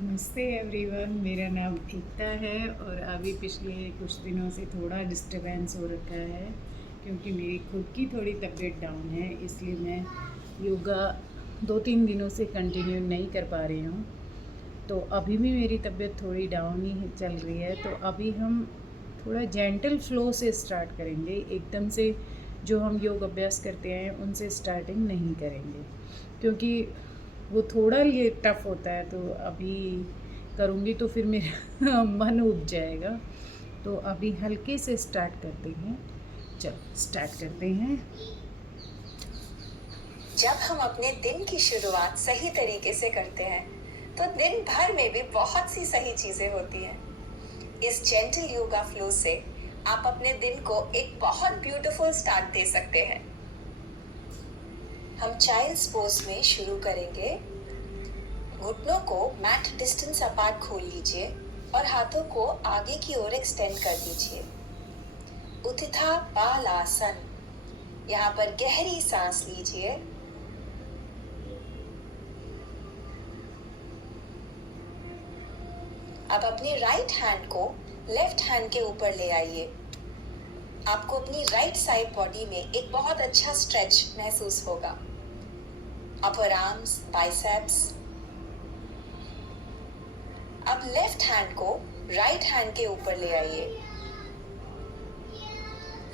नमस्ते एवरीवन, मेरा नाम एकता है और अभी पिछले कुछ दिनों से थोड़ा डिस्टरबेंस हो रखा है क्योंकि मेरी खुद की थोड़ी तबीयत डाउन है, इसलिए मैं योगा 2-3 दिनों से कंटिन्यू नहीं कर पा रही हूँ। तो अभी भी मेरी तबीयत थोड़ी डाउन ही चल रही है, तो अभी हम थोड़ा जेंटल फ्लो से स्टार्ट करेंगे। एकदम से जो हम योग अभ्यास करते हैं उनसे स्टार्टिंग नहीं करेंगे क्योंकि वो थोड़ा ये टफ होता है। तो अभी करूँगी तो फिर मेरा मन उब जाएगा। तो अभी हल्के से स्टार्ट करते हैं। चलो स्टार्ट करते हैं। जब हम अपने दिन की शुरुआत सही तरीके से करते हैं तो दिन भर में भी बहुत सी सही चीजें होती हैं। इस जेंटल योगा फ्लो से आप अपने दिन को एक बहुत ब्यूटीफुल स्टार्ट दे सकते हैं। हम चाइल्ड्स पोज में शुरू करेंगे। घुटनों को मैट डिस्टेंस अपार्ट खोल लीजिए और हाथों को आगे की ओर एक्सटेंड कर दीजिए। उत्थिता बालासन। यहाँ पर गहरी सांस लीजिए। अब अपनी राइट हैंड को लेफ्ट हैंड के ऊपर ले आइए। आपको अपनी राइट साइड बॉडी में एक बहुत अच्छा स्ट्रेच महसूस होगा। अपर आर्म्स, बाइसेप्स। अब लेफ्ट हैंड को राइट हैंड के ऊपर ले आइए।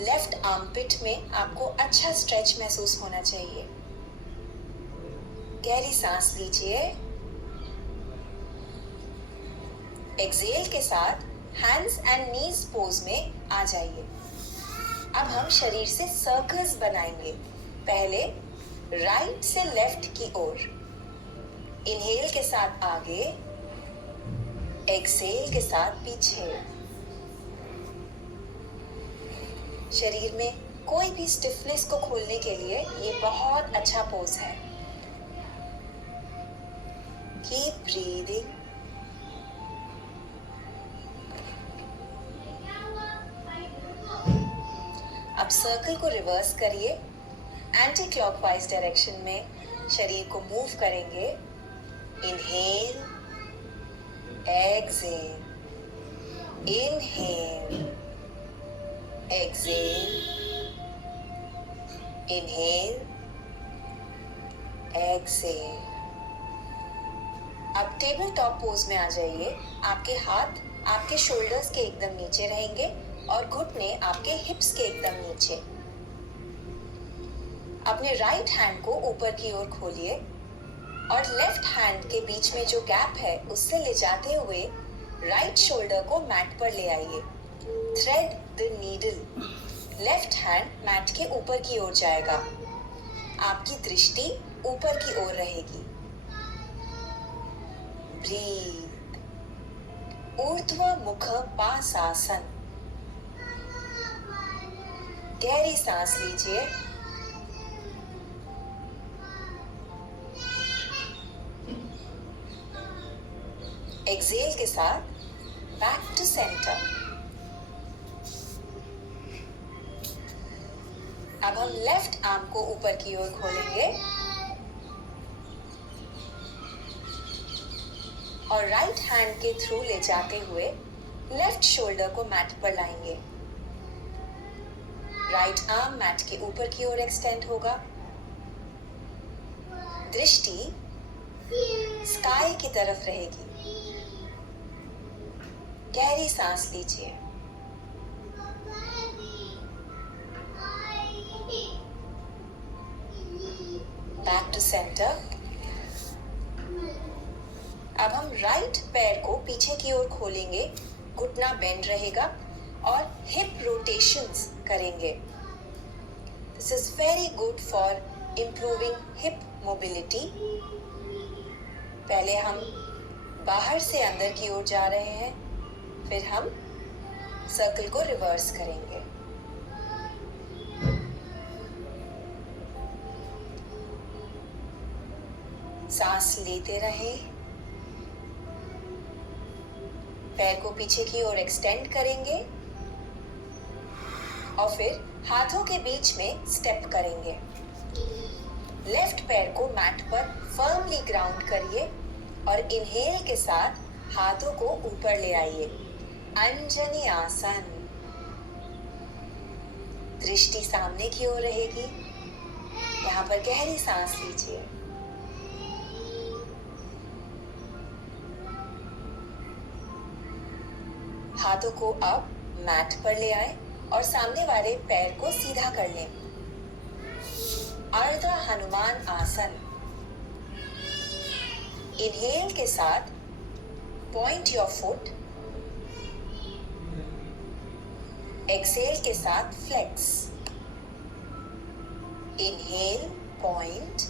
लेफ्ट आर्मपिट में आपको अच्छा स्ट्रेच महसूस होना चाहिए। गहरी सांस लीजिए। एक्सहेल के साथ हैंड्स एंड नीज पोज में आ जाइए। अब हम शरीर से सर्कल्स बनाएंगे। पहले राइट से लेफ्ट की ओर। इनहेल के साथ आगे, एक्सहेल के साथ पीछे। शरीर में कोई भी स्टिफनेस को खोलने के लिए ये बहुत अच्छा पोज है। Keep breathing. अब सर्कल को रिवर्स करिए। एंटी क्लॉकवाइज डायरेक्शन में शरीर को मूव करेंगे। Inhale, exhale, inhale, exhale, inhale, exhale. अब टेबल टॉप पोज में आ जाइए। आपके हाथ आपके शोल्डर्स के एकदम नीचे रहेंगे और घुटने आपके हिप्स के एकदम नीचे। अपने राइट हैंड को ऊपर की ओर खोलिए और लेफ्ट हैंड के बीच में जो गैप है उससे ले जाते हुए राइट शोल्डर को मैट पर ले आइए। Thread the needle. Left hand mat के ऊपर की ओर जाएगा। आपकी दृष्टि ऊपर की ओर रहेगी। ब्रीथ। ऊर्ध्व मुख पासासन। गहरी सांस लीजिए। एक्सहेल के साथ बैक टू सेंटर। अब हम लेफ्ट आर्म को ऊपर की ओर खोलेंगे और राइट हैंड के थ्रू ले जाते हुए लेफ्ट शोल्डर को मैट पर लाएंगे। राइट आर्म मैट के ऊपर की ओर एक्सटेंड होगा। दृष्टि स्काई की तरफ रहेगी। गहरी सांस लीजिए। Back to centre. अब हम राइट पैर को पीछे की ओर खोलेंगे। घुटना बेंड रहेगा और हिप रोटेशंस करेंगे। This is very good for improving hip mobility. पहले हम बाहर से अंदर की ओर जा रहे हैं, फिर हम सर्कल को रिवर्स करेंगे। सांस लेते रहें। पैर को पीछे की ओर एक्सटेंड करेंगे और फिर हाथों के बीच में स्टेप करेंगे। लेफ्ट पैर को मैट पर फर्मली ग्राउंड करिए और इनहेल के साथ हाथों को ऊपर ले आइए। अंजनी आसन। दृष्टि सामने की ओर रहेगी। यहाँ पर गहरी सांस लीजिए। हाथों को अब मैट पर ले आए और सामने वाले पैर को सीधा कर लें। अर्ध हनुमान आसन। इनहेल के साथ पॉइंट योर फुट। एक्सेल के साथ flex. Inhale point,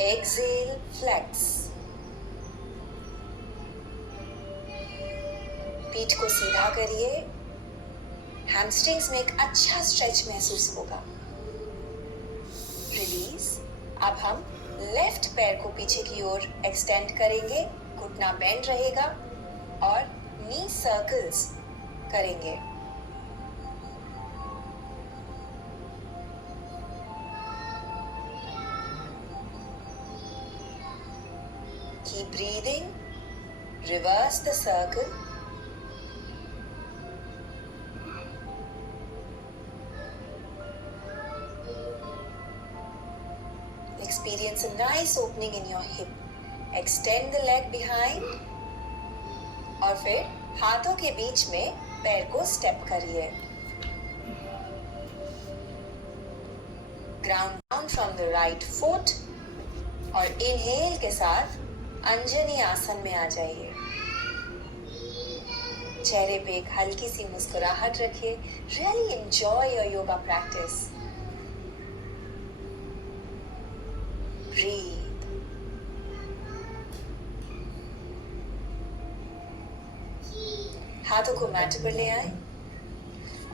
exhale flex. पीठ को सीधा करिए। हैमस्ट्रिंग्स में एक अच्छा स्ट्रेच महसूस होगा। रिलीज। अब हम लेफ्ट पैर को पीछे की ओर एक्सटेंड करेंगे। घुटना बेंड रहेगा और नी सर्कल्स करेंगे। Keep breathing. Reverse the circle. Experience a nice opening in your hip. Extend the leg behind. और फिर हाथों के बीच में पैर को स्टेप करिए। Ground down from the right foot. और इनहेल के साथ अंजनी आसन में आ जाइए। चेहरे पे एक हल्की सी मुस्कुराहट रखिए। Really enjoy your yoga practice. Breathe. हाथों को मैट पर ले आए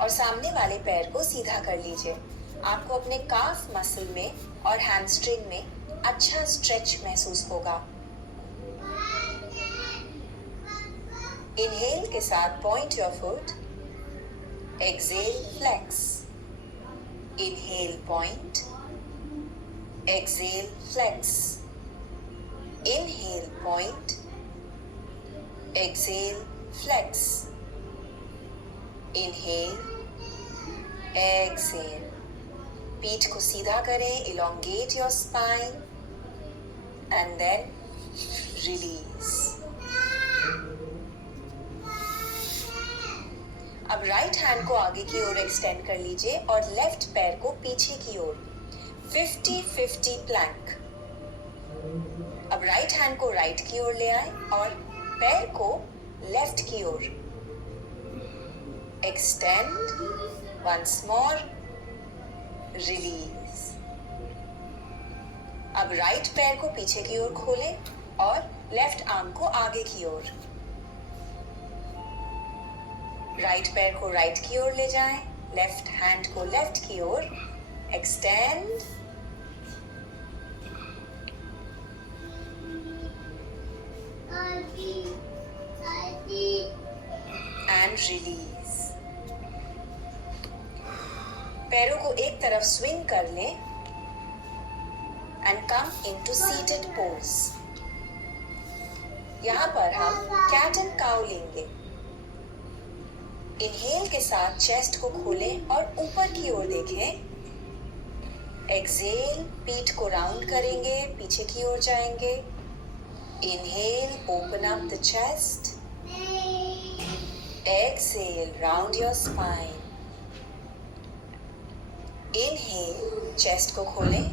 और सामने वाले पैर को सीधा कर लीजिए। आपको अपने काफ मसल में और हैमस्ट्रिंग में अच्छा स्ट्रेच महसूस होगा। इनहेल के साथ point your foot. Exhale flex. Inhale point, exhale flex. Inhale point, exhale flex. Inhale, exhale. पीठ को सीधा करें। Elongate your spine and then release. अब राइट हैंड को आगे की ओर एक्सटेंड कर लीजिए और लेफ्ट पैर को पीछे की ओर। 50-50 प्लैंक। अब राइट हैंड को राइट की ओर ले आए और पैर को लेफ्ट की ओर एक्सटेंड। Once more, release. अब राइट पैर को पीछे की ओर खोलें और लेफ्ट आर्म को आगे की ओर। राइट पैर को राइट की ओर ले जाएं, लेफ्ट हैंड को लेफ्ट की ओर एक्सटेंड। And release. पैरों को एक तरफ स्विंग कर लें and come into seated pose. यहां पर हम कैट एंड काउ लेंगे। इनहेल के साथ चेस्ट को खोलें और ऊपर की ओर देखें। एक्सेल, पीठ को राउंड करेंगे, पीछे की ओर जाएंगे। Inhale, open up the chest. Exhale, round your spine. Inhale, chest को खोलें।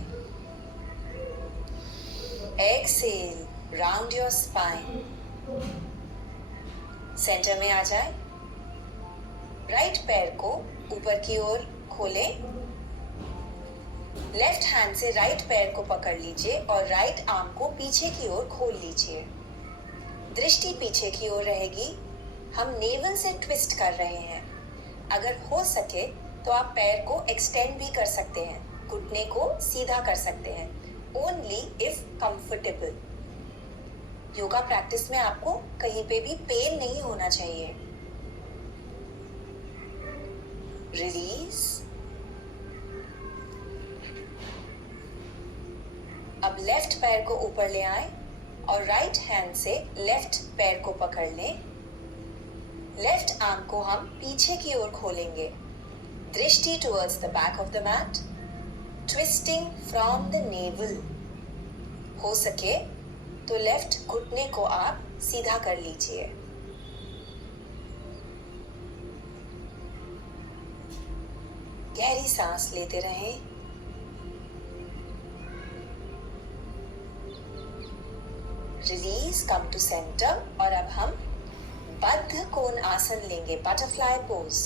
Exhale, round your spine. Centre में आ जाए। राइट पैर को ऊपर की ओर खोलें। लेफ्ट हैंड से राइट पैर को पकड़ लीजिए और राइट आर्म को पीछे की ओर खोल लीजिए। दृष्टि पीछे की ओर रहेगी। हम नेवल से ट्विस्ट कर रहे हैं। अगर हो सके तो आप पैर को एक्सटेंड भी कर सकते हैं, घुटने को सीधा कर सकते हैं। Only if comfortable. Yoga practice में आपको कहीं पे भी पेन नहीं होना चाहिए। रिलीज। अब लेफ्ट पैर को ऊपर ले आए और राइट हैंड से लेफ्ट पैर को पकड़ लें। लेफ्ट आर्म को हम पीछे की ओर खोलेंगे। दृष्टि towards the back of the mat, twisting from the navel. हो सके तो लेफ्ट घुटने को आप सीधा कर लीजिए। गहरी सांस लेते रहें। Release, come to centre. और अब हम बद्ध कोण आसन लेंगे, बटरफ्लाई पोज।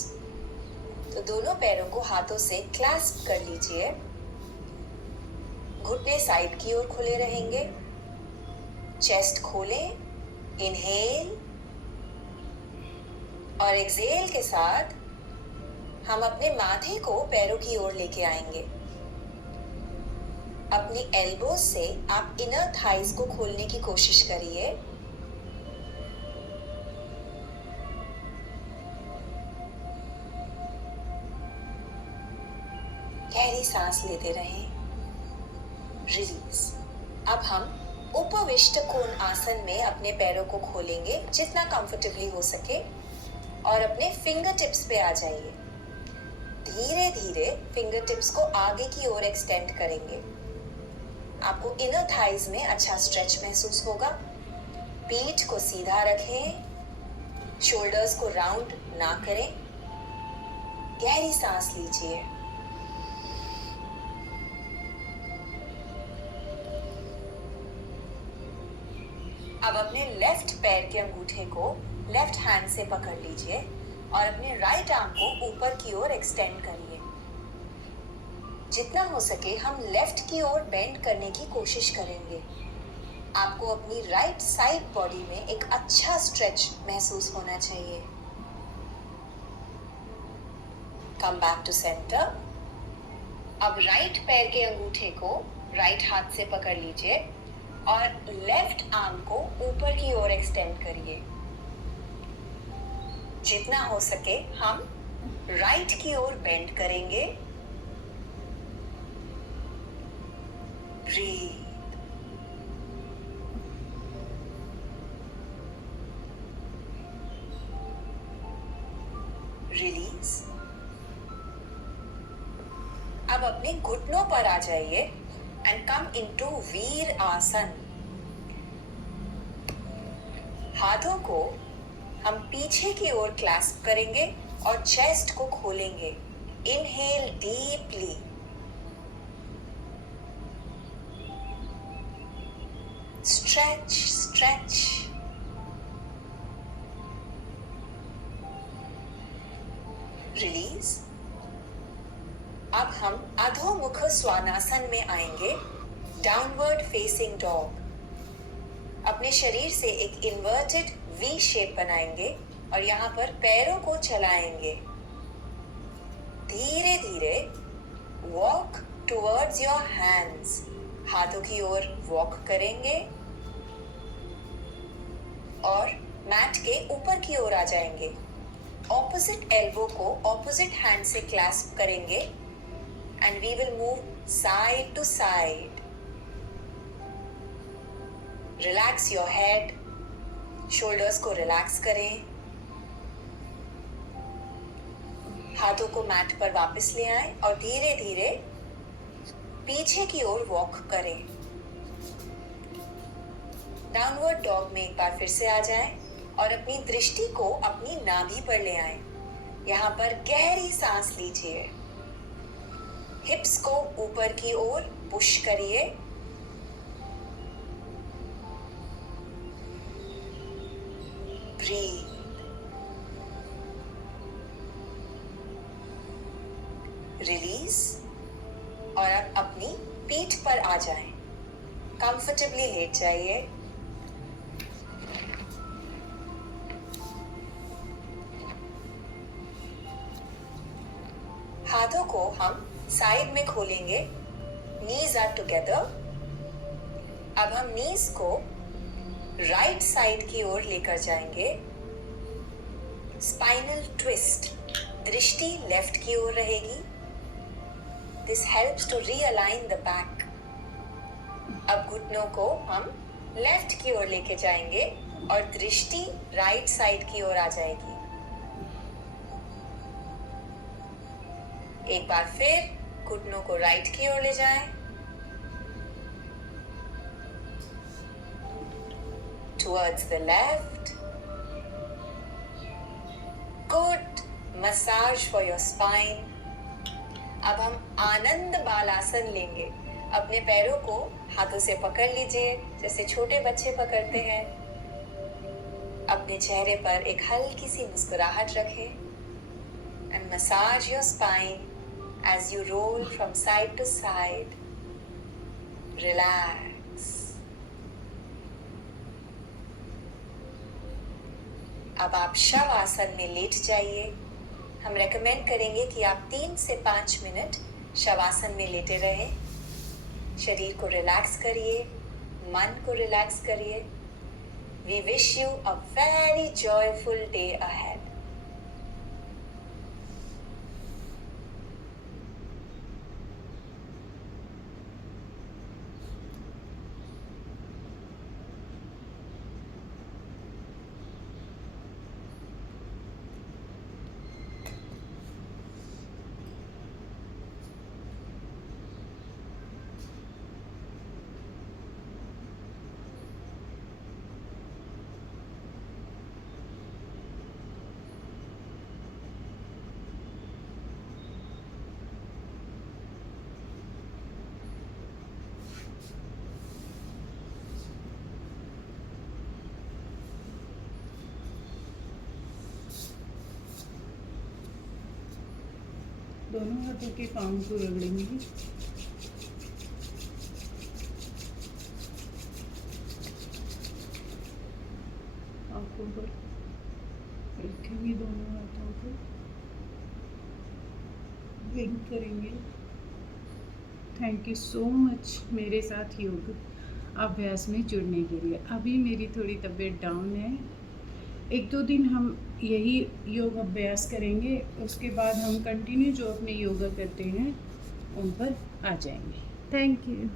तो दोनों पैरों को हाथों से क्लैस्प कर लीजिए। घुटने साइड की ओर खुले रहेंगे। चेस्ट खोलें, इनहेल और एक्सहेल के साथ हम अपने माथे को पैरों की ओर लेके आएंगे। अपनी एल्बोज से आप इनर थाइज को खोलने की कोशिश करिए। गहरी सांस लेते रहें। रिलीज। अब हम उपविष्ट कोण आसन में अपने पैरों को खोलेंगे जितना कंफर्टेबली हो सके और अपने फिंगर टिप्स पे आ जाइए। धीरे धीरे फिंगर टिप्स को आगे की ओर एक्सटेंड करेंगे। आपको इनर थाइज में अच्छा स्ट्रेच महसूस होगा। पीठ को सीधा रखें, शोल्डर्स को राउंड ना करें। गहरी सांस लीजिए। अब अपने लेफ्ट पैर के अंगूठे को लेफ्ट हैंड से पकड़ लीजिए और अपने राइट आर्म को ऊपर की ओर एक्सटेंड करिए। जितना हो सके हम लेफ्ट की ओर बेंड करने की कोशिश करेंगे। आपको अपनी राइट साइड बॉडी में एक अच्छा स्ट्रेच महसूस होना चाहिए। Come back to centre. अब राइट पैर के अंगूठे को राइट हाथ से पकड़ लीजिए और लेफ्ट आर्म को ऊपर की ओर एक्सटेंड करिए। जितना हो सके हम राइट की ओर बेंड करेंगे। ब्रीथ। रिलीज। अब अपने घुटनों पर आ जाइए एंड कम इनटू वीर आसन। हाथों को हम पीछे की ओर क्लैस्प करेंगे और चेस्ट को खोलेंगे। Inhale deeply. Stretch stretch. Release. अब हम अधोमुख स्वानासन में आएंगे, डाउनवर्ड फेसिंग डॉग। अपने शरीर से एक इन्वर्टेड वी शेप बनाएंगे और यहाँ पर पैरों को चलाएंगे। धीरे धीरे वॉक टुवर्ड्स योर हैंड्स। हाथों की ओर वॉक करेंगे और मैट के ऊपर की ओर आ जाएंगे। ऑपोजिट एल्बो को ऑपोजिट हैंड से क्लैस्प करेंगे and we will move side to side. Relax your head. Shoulders को relax करें। हाथों को मैट पर वापस ले आएं और धीरे धीरे पीछे की ओर वॉक करें। डाउनवर्ड डॉग में एक बार फिर से आ जाएं और अपनी दृष्टि को अपनी नाभि पर ले आएं। यहाँ पर गहरी सांस लीजिए। हिप्स को ऊपर की ओर पुश करिए। ब्रीथ। रिलीज। और अब अपनी पीठ पर आ जाएं। कंफर्टेबली लेट जाइए। हाथों को हम साइड में खोलेंगे। Knees are together. अब हम नीज को राइट साइड की ओर लेकर जाएंगे। Spinal twist. दृष्टि लेफ्ट की ओर रहेगी। This helps to realign the back. अब घुटनों को हम लेफ्ट की ओर लेके जाएंगे और दृष्टि राइट साइड की ओर आ जाएगी। एक बार फिर घुटनों को राइट की ओर ले जाएं। Towards the left. Good massage for your spine. अब हम आनंद बालासन लेंगे। अपने पैरों को हाथों से पकड़ लीजिए जैसे छोटे बच्चे पकड़ते हैं। अपने चेहरे पर एक हल्की सी मुस्कुराहट रखें and massage your spine as you roll from side to side. Relax. अब आप शव आसन में लेट जाइए। हम रेकमेंड करेंगे कि आप 3 से 5 मिनट शवासन में लेटे रहें। शरीर को रिलैक्स करिए, मन को रिलैक्स करिए। We wish you a very joyful day ahead. दोनों हाथों के पाँव को रगड़ेंगे। आंखों पर रखेंगे, दोनों हाथों को ब्लिंक करेंगे। थैंक यू सो मच मेरे साथ योग अभ्यास में जुड़ने के लिए। अभी मेरी थोड़ी तबीयत डाउन है। 1-2 दिन हम यही योग अभ्यास करेंगे, उसके बाद हम कंटिन्यू जो अपने योगा करते हैं उन पर आ जाएंगे। Thank you.